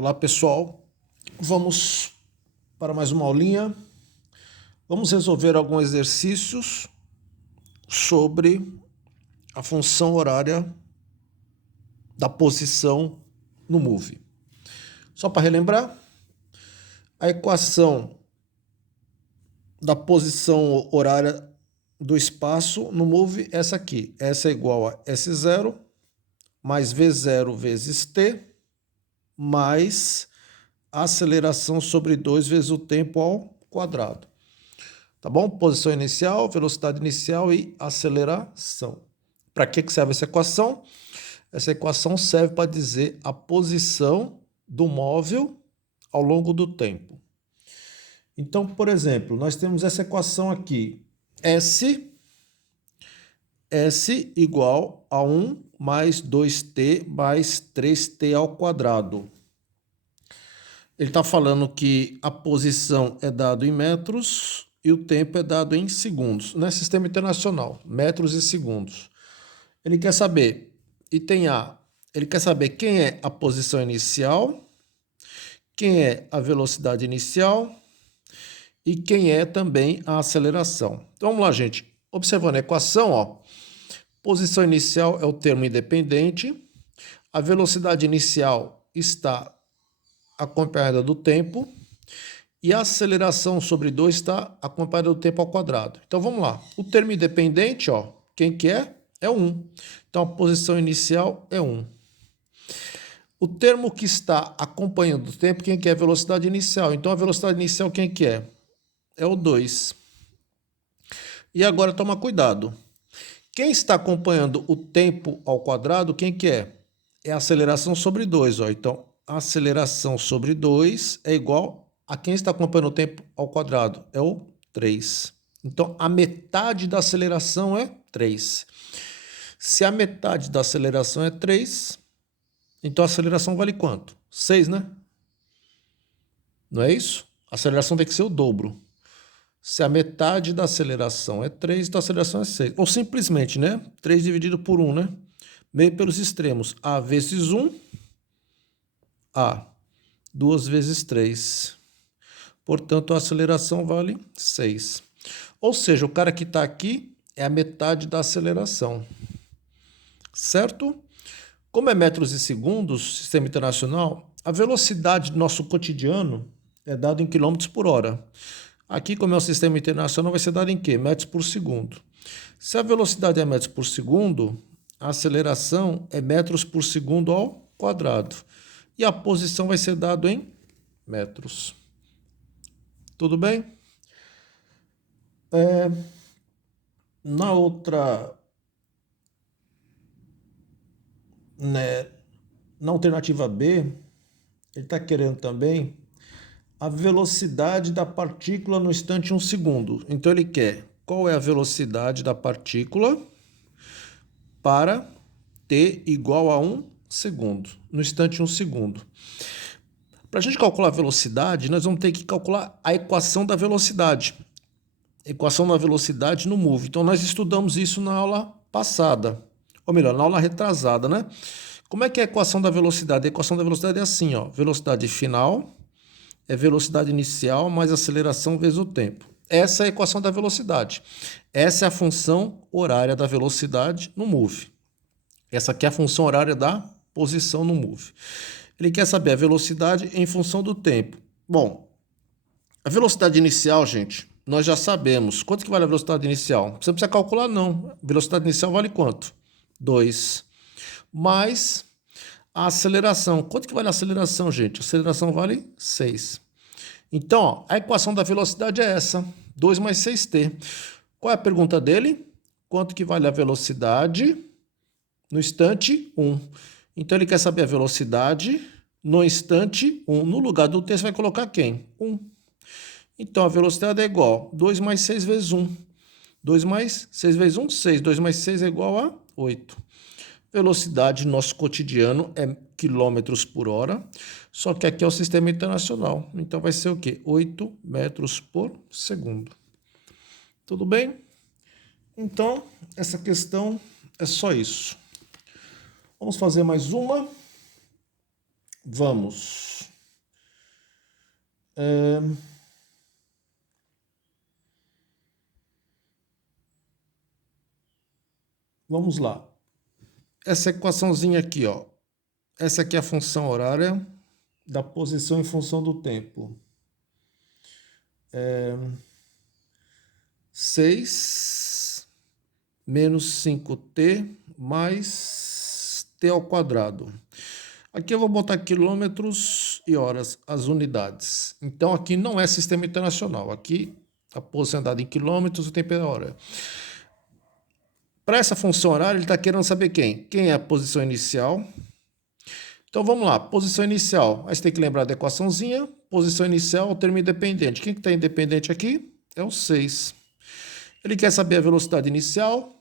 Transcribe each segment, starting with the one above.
Olá pessoal, vamos para mais uma aulinha. Vamos resolver alguns exercícios sobre a função horária da posição no MOVE. Só para relembrar, a equação da posição horária do espaço no MOVE é essa aqui. Essa é igual a S0 mais V0 vezes T mais a aceleração sobre 2 vezes o tempo ao quadrado. Tá bom? Posição inicial, velocidade inicial e aceleração. Para que serve essa equação? Essa equação serve para dizer a posição do móvel ao longo do tempo. Então, por exemplo, nós temos essa equação aqui. S igual a 1 mais 2t mais 3t ao quadrado. Ele está falando que a posição é dado em metros e o tempo é dado em segundos. Não é sistema internacional, metros e segundos. Ele quer saber, item A, ele quer saber quem é a posição inicial, quem é a velocidade inicial e quem é também a aceleração. Então vamos lá, gente. Observando a equação, ó, posição inicial é o termo independente, a velocidade inicial está acompanhada do tempo e a aceleração sobre 2 está acompanhada do tempo ao quadrado. Então vamos lá. O termo independente, ó, quem que é? É 1. Então a posição inicial é 1. O termo que está acompanhando o tempo, quem que é? A velocidade inicial. Então a velocidade inicial quem que é? É o 2. E agora toma cuidado. Quem está acompanhando o tempo ao quadrado, quem que é? É a aceleração sobre 2, ó. Então a aceleração sobre 2 é igual a quem está acompanhando o tempo ao quadrado, é o 3. Então, a metade da aceleração é 3. Se a metade da aceleração é 3, então a aceleração vale quanto? 6, né? Não é isso? A aceleração tem que ser o dobro. Se a metade da aceleração é 3, então a aceleração é 6. Ou simplesmente, né? 3 dividido por 1, né? Meio pelos extremos. A vezes 1, A. 2 vezes 3. Portanto, a aceleração vale 6. Ou seja, o cara que está aqui é a metade da aceleração. Certo? Como é metros e segundos, sistema internacional, a velocidade do nosso cotidiano é dada em quilômetros por hora. Aqui, como é o sistema internacional, vai ser dado em quê? Metros por segundo. Se a velocidade é metros por segundo, a aceleração é metros por segundo ao quadrado. E a posição vai ser dada em metros. Tudo bem? Na outra, né, na alternativa B, ele está querendo também a velocidade da partícula no instante 1 segundo. Então ele quer qual é a velocidade da partícula para t igual a 1 segundo, no instante 1 segundo. Para a gente calcular a velocidade, nós vamos ter que calcular a equação da velocidade. Equação da velocidade no MOVE. Então nós estudamos isso na aula passada. Ou melhor, na aula retrasada, né? Como é que é a equação da velocidade? A equação da velocidade é assim, ó. Velocidade final é velocidade inicial mais aceleração vezes o tempo. Essa é a equação da velocidade. Essa é a função horária da velocidade no MOVE. Essa aqui é a função horária da posição no MOVE. Ele quer saber a velocidade em função do tempo. Bom, a velocidade inicial, gente, nós já sabemos. Quanto que vale a velocidade inicial? Você não precisa calcular, não. A velocidade inicial vale quanto? 2. Mais a aceleração. Quanto que vale a aceleração, gente? A aceleração vale 6. Então, ó, a equação da velocidade é essa. 2 mais 6t. Qual é a pergunta dele? Quanto que vale a velocidade no instante 1? Então, ele quer saber a velocidade no instante 1. No lugar do t, você vai colocar quem? 1. Então, a velocidade é igual a 2 mais 6 vezes 1. 2 mais 6 vezes 1, 6. 2 mais 6 é igual a 8. Velocidade nosso cotidiano é quilômetros por hora, só que aqui é o sistema internacional. Então, vai ser o quê? 8 metros por segundo. Tudo bem? Então, essa questão é só isso. Vamos fazer mais uma. Vamos. Vamos lá. Essa equaçãozinha aqui, ó. Essa aqui é a função horária da posição em função do tempo. 6 menos 5t mais t ao quadrado. Aqui eu vou botar quilômetros e horas, as unidades. Então aqui não é sistema internacional. Aqui a posição é dada em quilômetros e o tempo é hora. Para essa função horária, ele está querendo saber quem? Quem é a posição inicial. Então vamos lá, posição inicial. Aí você tem que lembrar da equaçãozinha. Posição inicial, termo independente. Quem que está independente aqui? É o 6. Ele quer saber a velocidade inicial.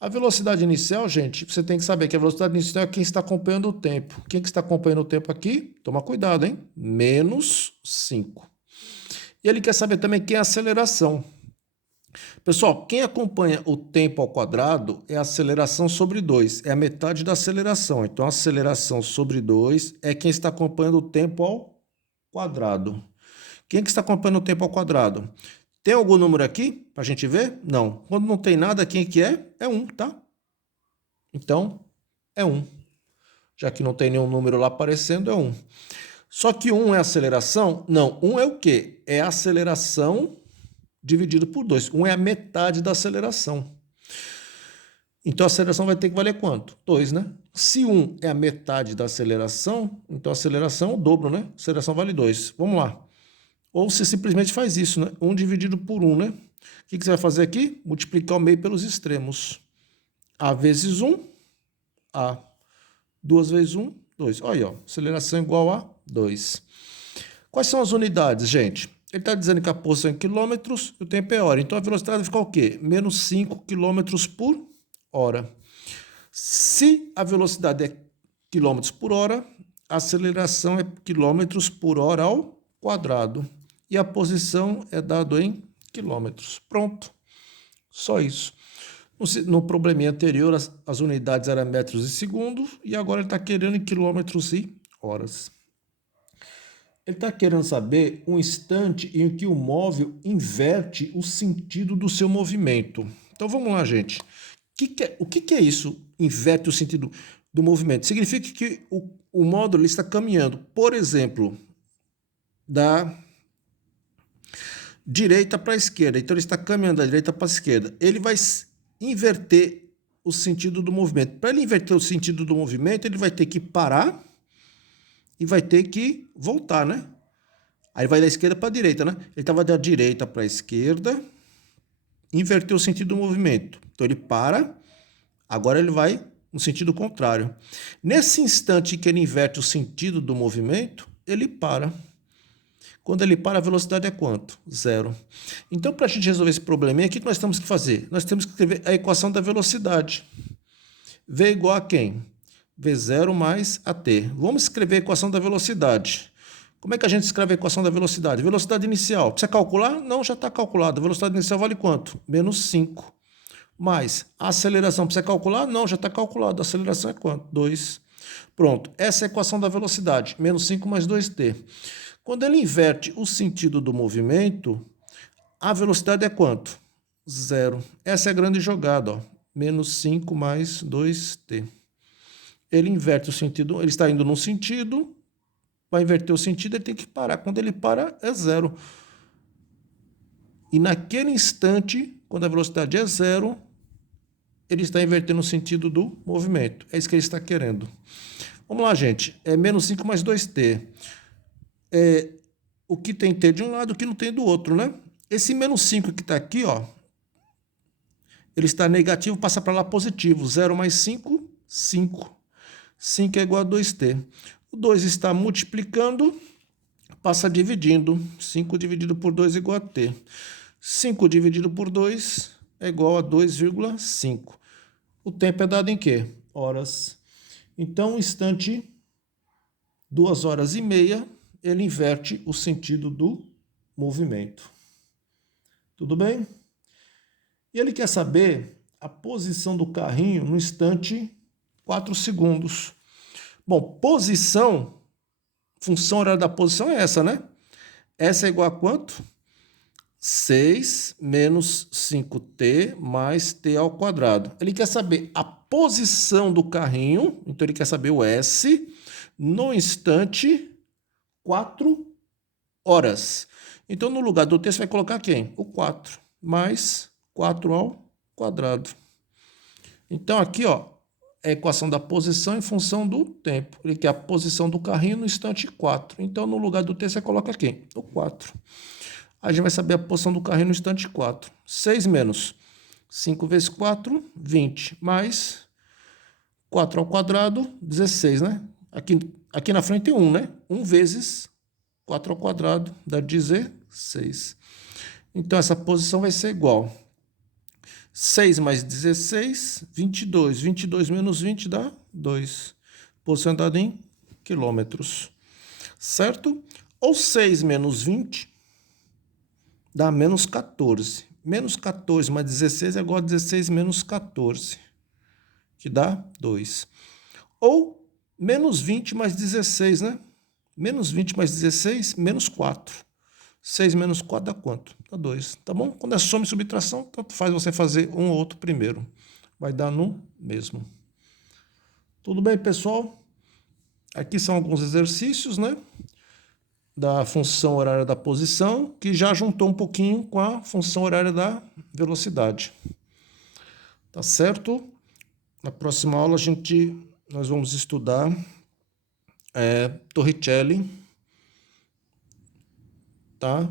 A velocidade inicial, gente, você tem que saber que a velocidade inicial é quem está acompanhando o tempo. Quem que está acompanhando o tempo aqui? Toma cuidado, hein? Menos 5. E ele quer saber também quem é a aceleração. Pessoal, quem acompanha o tempo ao quadrado é a aceleração sobre 2. É a metade da aceleração. Então, a aceleração sobre 2 é quem está acompanhando o tempo ao quadrado. Quem que está acompanhando o tempo ao quadrado? Tem algum número aqui para a gente ver? Não. Quando não tem nada, quem que é? É 1, tá? Então, é 1. Já que não tem nenhum número lá aparecendo, é 1. Só que 1 é aceleração? Não. 1 é o quê? É a aceleração dividido por 2. 1 é a metade da aceleração. Então, a aceleração vai ter que valer quanto? 2, né? Se 1 é a metade da aceleração, então a aceleração é o dobro, né? A aceleração vale 2. Vamos lá. Ou você simplesmente faz isso, né? 1 dividido por 1, né? O que você vai fazer aqui? Multiplicar o meio pelos extremos. A vezes 1, A. 2 vezes 1, 2. Olha aí, ó. Aceleração igual a 2. Quais são as unidades, gente? Ele está dizendo que a posição é em quilômetros e o tempo é hora. Então a velocidade vai ficar o quê? Menos 5 quilômetros por hora. Se a velocidade é quilômetros por hora, a aceleração é quilômetros por hora ao quadrado. E a posição é dado em quilômetros. Pronto. Só isso. No probleminha anterior, as unidades eram metros e segundos, e agora ele está querendo em quilômetros e horas. Ele está querendo saber um instante em que o móvel inverte o sentido do seu movimento. Então vamos lá, gente. O que é isso? Inverte o sentido do movimento. Significa que o módulo está caminhando, por exemplo, da direita para a esquerda. Então ele está caminhando da direita para a esquerda. Ele vai inverter o sentido do movimento. Para ele inverter o sentido do movimento, ele vai ter que parar e vai ter que voltar, né? Aí vai da esquerda para a direita, né? Ele estava da direita para a esquerda, inverteu o sentido do movimento. Então ele para, agora ele vai no sentido contrário. Nesse instante que ele inverte o sentido do movimento, ele para. Quando ele para, a velocidade é quanto? 0. Então, para a gente resolver esse probleminha, o que nós temos que fazer? Nós temos que escrever a equação da velocidade. V igual a quem? V0 mais AT. Vamos escrever a equação da velocidade. Como é que a gente escreve a equação da velocidade? Velocidade inicial. Precisa calcular? Não, já está calculado. A velocidade inicial vale quanto? Menos 5. Mais a aceleração. Precisa calcular? Não, já está calculado. A aceleração é quanto? 2. Pronto. Essa é a equação da velocidade. Menos 5 mais 2t. Quando ele inverte o sentido do movimento, a velocidade é quanto? 0. Essa é a grande jogada, ó. Menos 5 mais 2t. Ele inverte o sentido, ele está indo num sentido, vai inverter o sentido, ele tem que parar. Quando ele para, é 0. E naquele instante, quando a velocidade é 0, ele está invertendo o sentido do movimento. É isso que ele está querendo. Vamos lá, gente. É menos 5 mais 2t. O que tem t de um lado, o que não tem do outro, né? Esse menos 5 que está aqui, ó, ele está negativo, passa para lá positivo. 0 mais 5, 5. 5 é igual a 2t. O 2 está multiplicando, passa dividindo. 5 dividido por 2 é igual a t. 5 dividido por 2 é igual a 2,5. O tempo é dado em quê? Horas. Então, um instante, 2 horas e meia, ele inverte o sentido do movimento. Tudo bem? E ele quer saber a posição do carrinho no instante 4 segundos. Bom, posição, função horária da posição é essa, né? S é igual a quanto? 6 menos 5t mais t ao quadrado. Ele quer saber a posição do carrinho, então ele quer saber o S no instante 4 horas. Então, no lugar do t, você vai colocar quem? O 4, mais 4 ao quadrado. Então, aqui, ó, é a equação da posição em função do tempo. Ele quer a posição do carrinho no instante 4. Então, no lugar do t, você coloca quem? O 4. A gente vai saber a posição do carrinho no instante 4. 6 menos 5 vezes 4, 20. Mais 4 ao quadrado, 16, né? Aqui na frente tem 1, né? 1 vezes 4 ao quadrado dá 16. Então, essa posição vai ser igual. 6 mais 16, 22. 22 menos 20 dá 2. Posição dada em quilômetros. Certo? Ou 6 menos 20 dá menos 14. Menos 14 mais 16 é igual a 16 menos 14, que dá 2. Ou menos 20 mais 16, né? Menos 20 mais 16, menos 4. 6 menos 4 dá quanto? Dá 2, tá bom? Quando é soma e subtração, tanto faz você fazer um ou outro primeiro. Vai dar no mesmo. Tudo bem, pessoal? Aqui são alguns exercícios, né? Da função horária da posição, que já juntou um pouquinho com a função horária da velocidade. Tá certo? Na próxima aula nós vamos estudar Torricelli, tá?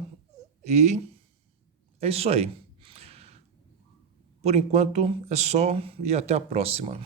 E é isso aí. Por enquanto é só e até a próxima.